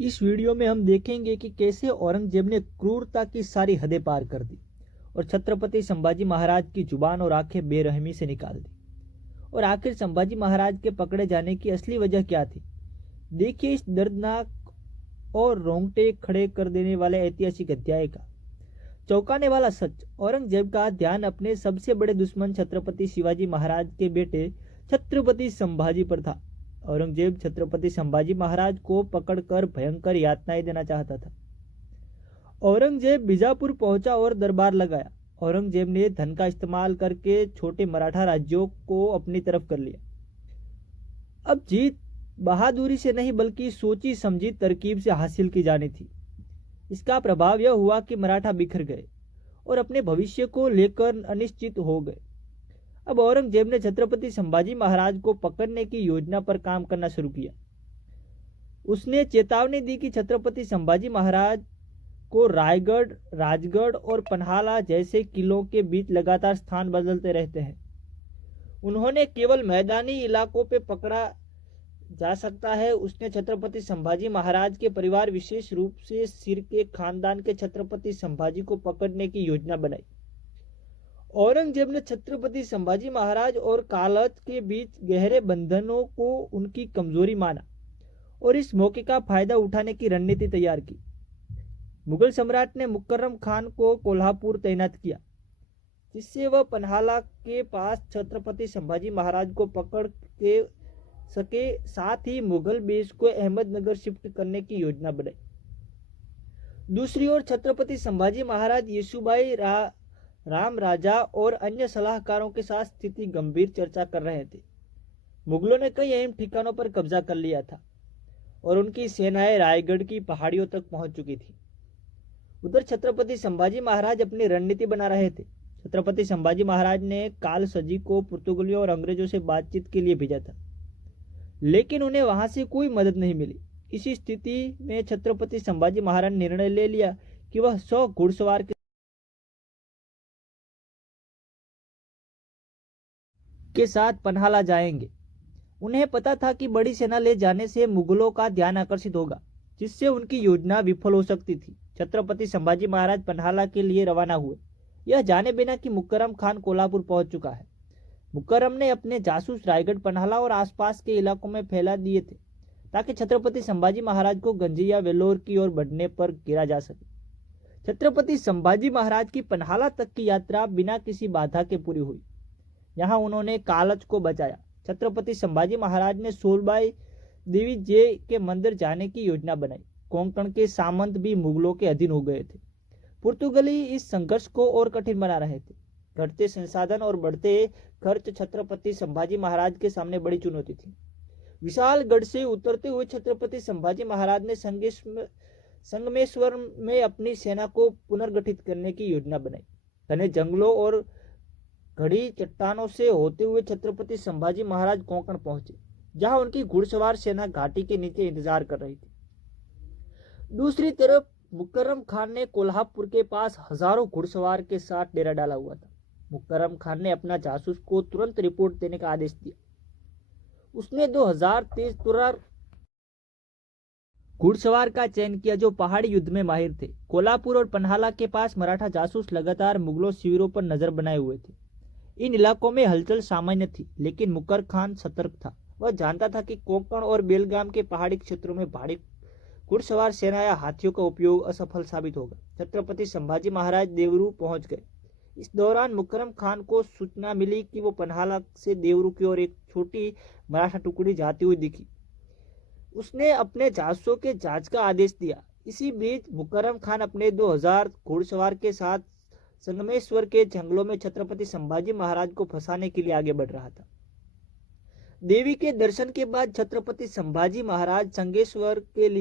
इस वीडियो में हम देखेंगे कि कैसे औरंगजेब ने क्रूरता की सारी हदें पार कर दी और छत्रपति संभाजी महाराज की जुबान और आंखें बेरहमी से निकाल दी। और आखिर संभाजी महाराज के पकड़े जाने की असली वजह क्या थी। देखिए इस दर्दनाक और रोंगटे खड़े कर देने वाले ऐतिहासिक अध्याय का चौंकाने वाला सच। औरंगजेब का ध्यान अपने सबसे बड़े दुश्मन छत्रपति शिवाजी महाराज के बेटे छत्रपति संभाजी पर था। औरंगजेब छत्रपति संभाजी महाराज को पकड़कर भयंकर यातनाएं देना चाहता था। औरंगजेब बीजापुर पहुंचा और दरबार लगाया। औरंगजेब ने धन का इस्तेमाल करके छोटे मराठा राज्यों को अपनी तरफ कर लिया। अब जीत बहादुरी से नहीं बल्कि सोची समझी तरकीब से हासिल की जानी थी। इसका प्रभाव यह हुआ कि मराठा बिखर गए और अपने भविष्य को लेकर अनिश्चित हो गए। अब औरंगजेब ने छत्रपति संभाजी महाराज को पकड़ने की योजना पर काम करना शुरू किया। उसने चेतावनी दी कि छत्रपति संभाजी महाराज को रायगढ़, राजगढ़ और पन्हाला जैसे किलों के बीच लगातार स्थान बदलते रहते हैं। उन्होंने केवल मैदानी इलाकों पे पकड़ा जा सकता है। उसने छत्रपति संभाजी महाराज के परिवार, विशेष रूप से सिर के खानदान के छत्रपति संभाजी को पकड़ने की योजना बनाई। औरंगजेब ने छत्रपति संभाजी महाराज और कालच के बीच गहरे बंधनों को उनकी कमजोरी माना और इस मौके का फायदा उठाने की रणनीति तैयार की। मुगल सम्राट ने मुकर्रम खान को कोल्हापुर तैनात किया, जिससे वह पन्हाला के पास छत्रपति संभाजी महाराज को पकड़ के सके। साथ ही मुगल बेस को अहमदनगर शिफ्ट करने की योजना बनाई। दूसरी ओर छत्रपति संभाजी महाराज येसुबाई राम राजा और अन्य सलाहकारों के साथ स्थिति गंभीर चर्चा कर रहे थे। मुगलों ने कई अहम ठिकानों पर कब्जा कर लिया था और उनकी सेनाएं रायगढ़ की पहाड़ियों तक पहुंच चुकी थी। उधर छत्रपति संभाजी महाराज अपनी रणनीति बना रहे थे। छत्रपति संभाजी महाराज ने कालसजी को पुर्तगालियों और अंग्रेजों से बातचीत के लिए भेजा था, लेकिन उन्हें वहां से कोई मदद नहीं मिली। इसी स्थिति में छत्रपति संभाजी महाराज ने निर्णय ले लिया कि वह 100 घुड़सवार के साथ पन्हाला जाएंगे। उन्हें पता था कि बड़ी सेना ले जाने से मुगलों का ध्यान आकर्षित होगा, जिससे उनकी योजना विफल हो सकती थी। छत्रपति संभाजी महाराज पन्हाला के लिए रवाना हुए, यह जाने बिना कि मुकर्रम खान कोल्हापुर पहुंच चुका है। मुकर्रम ने अपने जासूस रायगढ़, पन्हाला और आसपास के इलाकों में फैला दिए थे, ताकि छत्रपति संभाजी महाराज को गंजिया वेल्लोर की ओर बढ़ने पर गिरा जा सके। छत्रपति संभाजी महाराज की पन्हाला तक की यात्रा बिना किसी बाधा के पूरी हुई। यहाँ उन्होंने कालच को बचाया। छत्रपति संभाजी महाराज ने सोलबाई देवी जे के मंदिर जाने की योजना बनाई। कोंकण के सामंत भी मुगलों के अधीन हो गए थे। पुर्तगाली इस संघर्ष को और कठिन बना रहे थे। घटते संसाधन और बढ़ते खर्च छत्रपति संभाजी महाराज के सामने बड़ी चुनौती थी। विशाल गढ़ से उतरते हुए छत्रपति संभाजी महाराज ने संगमेश्वर में अपनी सेना को पुनर्गठित करने की योजना बनाई। घने जंगलों और घड़ी चट्टानों से होते हुए छत्रपति संभाजी महाराज कोंकण पहुंचे, जहां उनकी घुड़सवार सेना घाटी के नीचे इंतजार कर रही थी। दूसरी तरफ मुकर्रम खान ने कोल्हापुर के पास हजारों घुड़सवार के साथ डेरा डाला हुआ था। मुकर्रम खान ने अपना जासूस को तुरंत रिपोर्ट देने का आदेश दिया। उसने 2000 तेज तुर्रार घुड़सवार का चयन किया, जो पहाड़ी युद्ध में माहिर थे। कोल्हापुर और पन्हाला के पास मराठा जासूस लगातार मुगलों शिविरों पर नजर बनाए हुए थे। इन इलाकों में हलचल सामान्य थी, लेकिन मुकर खान सतर्क था। वह जानता था कि कोंकण और बेलगाम के पहाड़ी क्षेत्रों में भारी घुड़सवार सेना या हाथियों का उपयोग असफल साबित होगा। छत्रपति संभाजी महाराज देवरू पहुंच गए। इस दौरान मुकर्रम खान को सूचना मिली कि वो पन्हाला से देवरू की ओर एक छोटी मराठा टुकड़ी जाती हुई दिखी। उसने अपने जासूसों के जांच का आदेश दिया। इसी बीच मुकर्रम खान अपने 2000 घुड़सवार के साथ संगमेश्वर के जंगलों में छत्रपति संभाजी महाराज को फंसाने के लिए आगे बढ़ रहा था। देवी के दर्शन के बाद छत्रपति संभाजी महाराज संगमेश्वर के लिए